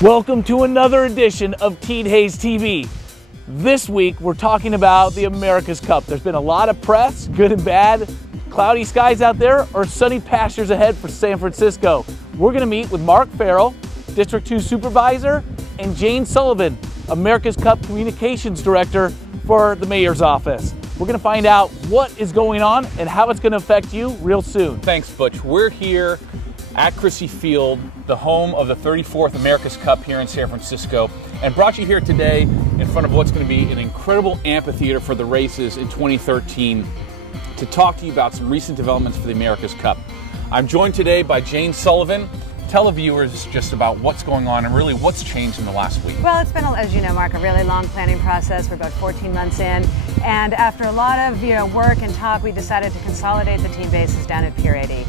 Welcome to another edition of Haze TV. This week we're talking about the America's Cup. There's been a lot of press, good and bad, cloudy skies out there or sunny pastures ahead for San Francisco. We're going to meet with Mark Farrell, District 2 Supervisor, and Jane Sullivan, America's Cup Communications Director for the Mayor's Office. We're going to find out what is going on and how it's going to affect you real soon. Thanks, Butch. We're here at Crissy Field, the home of the 34th America's Cup here in San Francisco, and brought you here today in front of what's going to be an incredible amphitheater for the races in 2013 to talk to you about some recent developments for the America's Cup. I'm joined today by Jane Sullivan. Tell the viewers just about what's going on and really what's changed in the last week. Well, it's been, as you know, Mark, a really long planning process. We're about 14 months in, and after a lot of work and talk, we decided to consolidate the team bases down at Pier 80.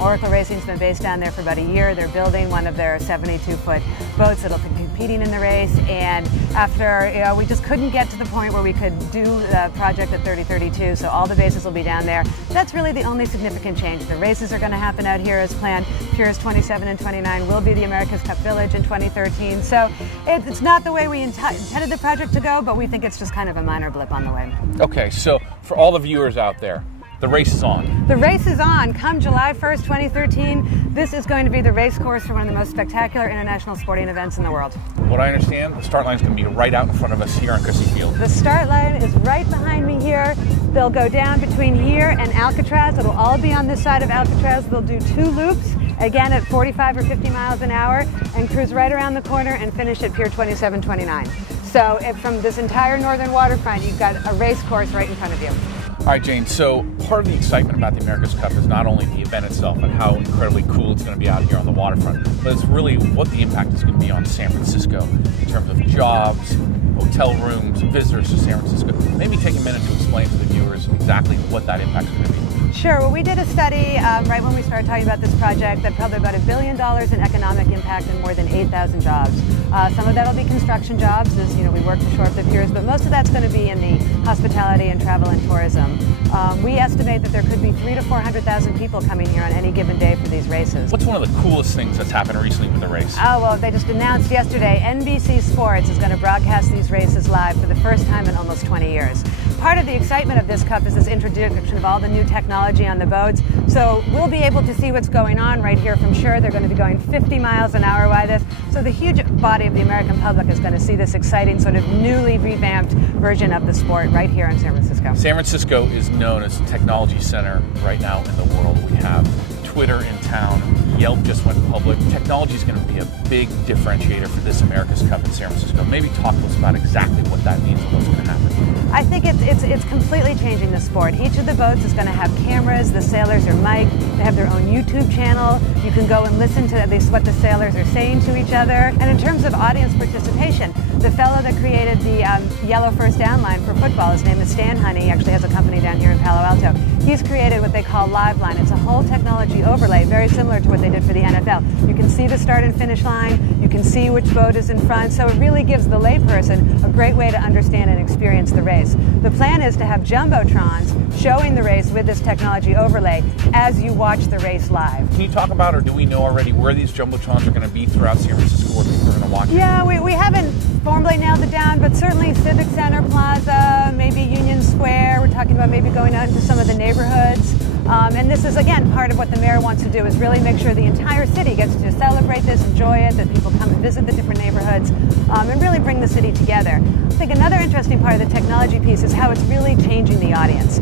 Oracle Racing's been based down there for about a year. They're building one of their 72-foot boats that'll be competing in the race, and after we just couldn't get to the point where we could do the project at 3032, so all the bases will be down there. That's really the only significant change. The races are going to happen out here as planned. Piers 27 and 29 will be the America's Cup Village in 2013. So it's not the way we intended the project to go, but we think it's just kind of a minor blip on the way. Okay, so for all the viewers out there, the race is on. The race is on. Come July 1st, 2013, this is going to be the race course for one of the most spectacular international sporting events in the world. What I understand, the start line is going to be right out in front of us here on Crissy Field. The start line is right behind me here. They'll go down between here and Alcatraz. It'll all be on this side of Alcatraz. They'll do 2 loops, again at 45 or 50 miles an hour, and cruise right around the corner and finish at Pier 2729. So from this entire northern waterfront, you've got a race course right in front of you. All right, Jane, so part of the excitement about the America's Cup is not only the event itself and how incredibly cool it's going to be out here on the waterfront, but it's really what the impact is going to be on San Francisco in terms of jobs, hotel rooms, visitors to San Francisco. Maybe take a minute to explain to the viewers exactly what that impact is going to be. Sure. Well, we did a study right when we started talking about this project that probably about $1 billion in economic impact and more than 8,000 jobs. Some of that will be construction jobs, as we work to shore up the piers, but most of that's going to be in the hospitality and travel and tourism. We estimate that there could be 300,000 to 400,000 people coming here on any given day for these races. What's one of the coolest things that's happened recently with the race? Oh, well, they just announced yesterday NBC Sports is going to broadcast these races live for the first time in almost 20 years. Part of the excitement of this cup is this introduction of all the new technology on the boats. So we'll be able to see what's going on right here from shore. They're going to be going 50 miles an hour by this. So the huge body of the American public is going to see this exciting sort of newly revamped version of the sport right here in San Francisco. San Francisco is known as the technology center right now in the world. We have Twitter in town. Yelp just went public. Technology is going to be a big differentiator for this America's Cup in San Francisco. Maybe talk to us about exactly what that means and what's going to happen. I think it's completely changing the sport. Each of the boats is going to have cameras. The sailors are mic'd. They have their own YouTube channel. You can go and listen to at least what the sailors are saying to each other. And in terms of audience participation, the fellow that created the yellow first down line for football, his name is Stan Honey. He actually has a company down here in Palo Alto. He's created what they call Live Line. It's a whole technology overlay, very similar to what they did for the NFL. You can see the start and finish line. You can see which boat is in front. So it really gives the layperson a great way to understand and experience the race. The plan is to have Jumbotrons showing the race with this technology overlay as you watch the race live. Can you talk about, or do we know already, where these Jumbotrons are going to be throughout San Francisco where people are going to watch it? Yeah, we haven't formally nailed it down, but certainly Civic Center Plaza, maybe Union Square. We're talking about maybe going out into some of the neighborhoods. And this is, again, part of what the mayor wants to do is really make sure the entire city gets to celebrate this, enjoy it, that people come and visit the different neighborhoods, and really bring the city together. I think another interesting part of the technology piece is how it's really changing the audience.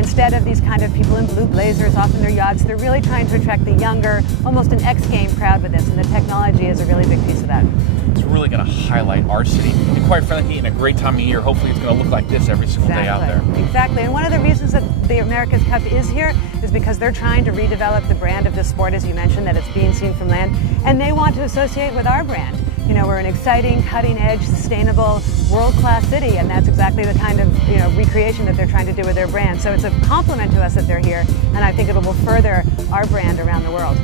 Instead of these kind of people in blue blazers off in their yachts, they're really trying to attract the younger, almost an X-game crowd with this, and the technology is a really big piece of that. It's really going to highlight our city, and quite frankly, in a great time of year, hopefully it's going to look like this every single day out there. Exactly, and one of the reasons that the America's Cup is here is because they're trying to redevelop the brand of the sport, as you mentioned, that it's being seen from land, and they want to associate with our brand. We're an exciting, cutting-edge, sustainable, world-class city, and that's exactly the kind of recreation that they're trying to do with their brand. So it's a compliment to us that they're here, and I think it will further our brand around the world.